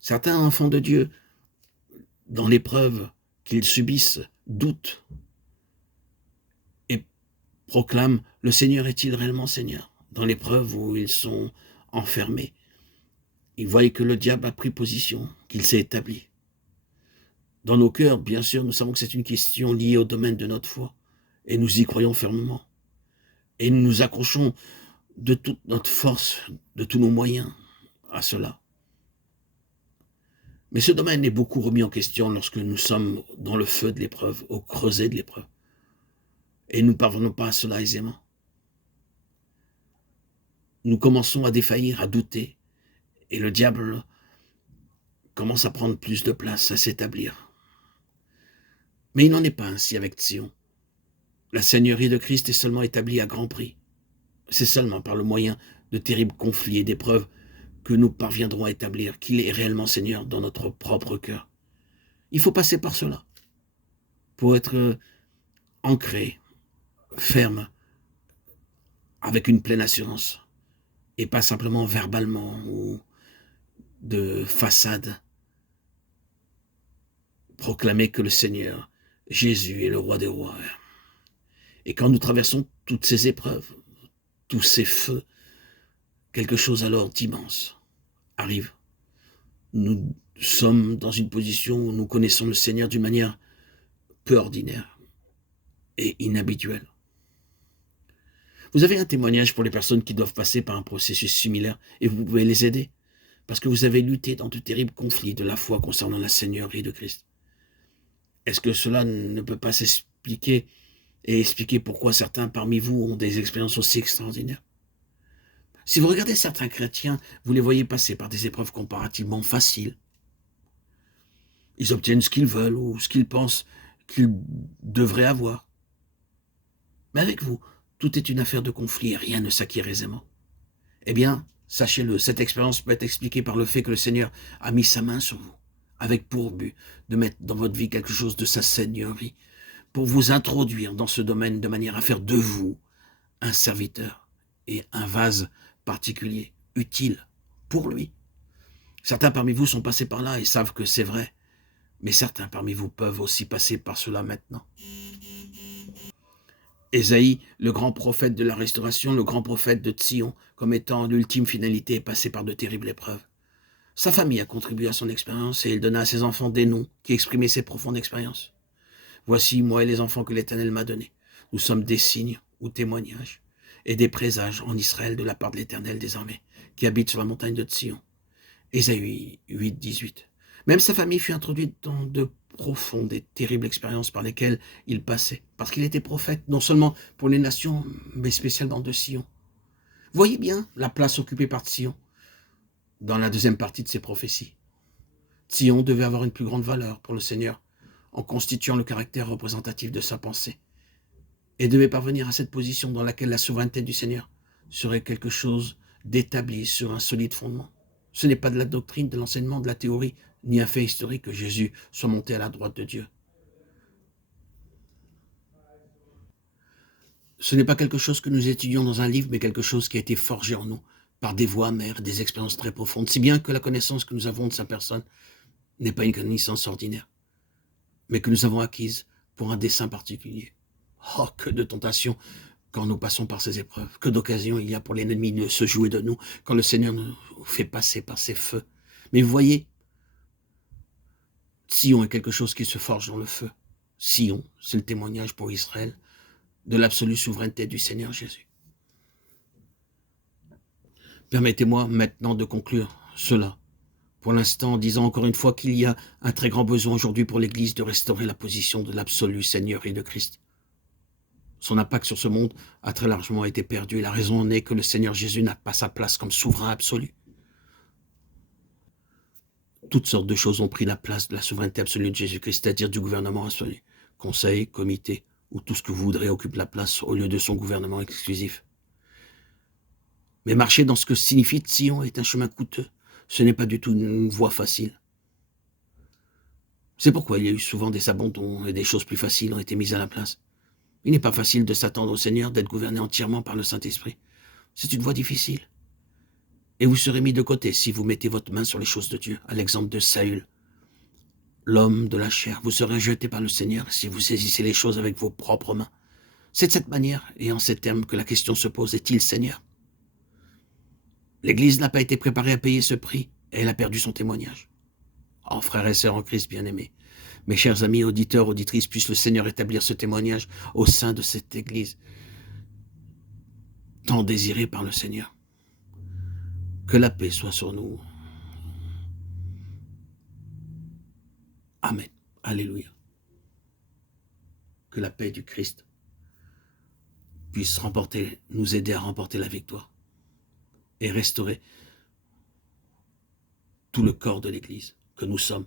Certains enfants de Dieu, dans l'épreuve qu'ils subissent, doutent et proclament « Le Seigneur est-il réellement Seigneur ?» Dans l'épreuve où ils sont enfermés, ils voient que le diable a pris position, qu'il s'est établi. Dans nos cœurs, bien sûr, nous savons que c'est une question liée au domaine de notre foi, et nous y croyons fermement. Et nous nous accrochons de toute notre force, de tous nos moyens à cela. Mais ce domaine est beaucoup remis en question lorsque nous sommes dans le feu de l'épreuve, au creuset de l'épreuve. Et nous ne parvenons pas à cela aisément. Nous commençons à défaillir, à douter, et le diable commence à prendre plus de place, à s'établir. Mais il n'en est pas ainsi avec Sion. La seigneurie de Christ est seulement établie à grand prix. C'est seulement par le moyen de terribles conflits et d'épreuves que nous parviendrons à établir qu'il est réellement Seigneur dans notre propre cœur. Il faut passer par cela pour être ancré, ferme, avec une pleine assurance, et pas simplement verbalement ou de façade, proclamer que le Seigneur, Jésus est le roi des rois. Et quand nous traversons toutes ces épreuves, tous ces feux, quelque chose alors d'immense arrive. Nous sommes dans une position où nous connaissons le Seigneur d'une manière peu ordinaire et inhabituelle. Vous avez un témoignage pour les personnes qui doivent passer par un processus similaire et vous pouvez les aider parce que vous avez lutté dans de terribles conflits de la foi concernant la Seigneurie de Christ. Est-ce que cela ne peut pas s'expliquer et expliquer pourquoi certains parmi vous ont des expériences aussi extraordinaires? Si vous regardez certains chrétiens, vous les voyez passer par des épreuves comparativement faciles. Ils obtiennent ce qu'ils veulent ou ce qu'ils pensent qu'ils devraient avoir. Mais avec vous, tout est une affaire de conflit et rien ne s'acquiert aisément. Eh bien, sachez-le, cette expérience peut être expliquée par le fait que le Seigneur a mis sa main sur vous, avec pour but de mettre dans votre vie quelque chose de sa seigneurie, pour vous introduire dans ce domaine de manière à faire de vous un serviteur et un vase particulier, utile pour lui. Certains parmi vous sont passés par là et savent que c'est vrai, mais certains parmi vous peuvent aussi passer par cela maintenant. Ésaïe, le grand prophète de la restauration, le grand prophète de Sion, comme étant l'ultime finalité, est passé par de terribles épreuves. Sa famille a contribué à son expérience et il donna à ses enfants des noms qui exprimaient ses profondes expériences. Voici, moi et les enfants que l'Éternel m'a donnés. Nous sommes des signes ou témoignages et des présages en Israël de la part de l'Éternel des armées, qui habite sur la montagne de Sion. Ésaïe 8, 18. Même sa famille fut introduite dans de profondes et terribles expériences par lesquelles il passait, parce qu'il était prophète, non seulement pour les nations, mais spécialement de Sion. Voyez bien la place occupée par Sion dans la deuxième partie de ses prophéties. Sion devait avoir une plus grande valeur pour le Seigneur, en constituant le caractère représentatif de sa pensée, et devait parvenir à cette position dans laquelle la souveraineté du Seigneur serait quelque chose d'établi sur un solide fondement. Ce n'est pas de la doctrine, de l'enseignement, de la théorie, ni un fait historique que Jésus soit monté à la droite de Dieu. Ce n'est pas quelque chose que nous étudions dans un livre, mais quelque chose qui a été forgé en nous par des voies amères, des expériences très profondes, si bien que la connaissance que nous avons de sa personne n'est pas une connaissance ordinaire, mais que nous avons acquise pour un dessein particulier. Oh, que de tentations quand nous passons par ces épreuves, que d'occasions il y a pour l'ennemi de se jouer de nous, quand le Seigneur nous fait passer par ces feux. Mais vous voyez, Sion est quelque chose qui se forge dans le feu. Sion, c'est le témoignage pour Israël de l'absolue souveraineté du Seigneur Jésus. Permettez-moi maintenant de conclure cela, pour l'instant en disant encore une fois qu'il y a un très grand besoin aujourd'hui pour l'Église de restaurer la position de l'absolue Seigneurie de Christ. Son impact sur ce monde a très largement été perdu et la raison en est que le Seigneur Jésus n'a pas sa place comme souverain absolu. Toutes sortes de choses ont pris la place de la souveraineté absolue de Jésus-Christ, c'est-à-dire du gouvernement absolu. Conseil, comité, ou tout ce que vous voudrez occupe la place au lieu de son gouvernement exclusif. Mais marcher dans ce que signifie Sion est un chemin coûteux. Ce n'est pas du tout une voie facile. C'est pourquoi il y a eu souvent des abandons et des choses plus faciles ont été mises à la place. Il n'est pas facile de s'attendre au Seigneur d'être gouverné entièrement par le Saint-Esprit. C'est une voie difficile. et vous serez mis de côté si vous mettez votre main sur les choses de Dieu, à l'exemple de Saül, l'homme de la chair. Vous serez jeté par le Seigneur si vous saisissez les choses avec vos propres mains. C'est de cette manière et en ces termes que la question se pose, est-il Seigneur? L'Église n'a pas été préparée à payer ce prix et elle a perdu son témoignage. Oh, frères et sœurs en Christ bien-aimés, mes chers amis, auditeurs, auditrices, puisse le Seigneur établir ce témoignage au sein de cette Église, tant désirée par le Seigneur. Que la paix soit sur nous. Amen. Alléluia. Que la paix du Christ puisse nous aider à remporter la victoire et restaurer tout le corps de l'Église que nous sommes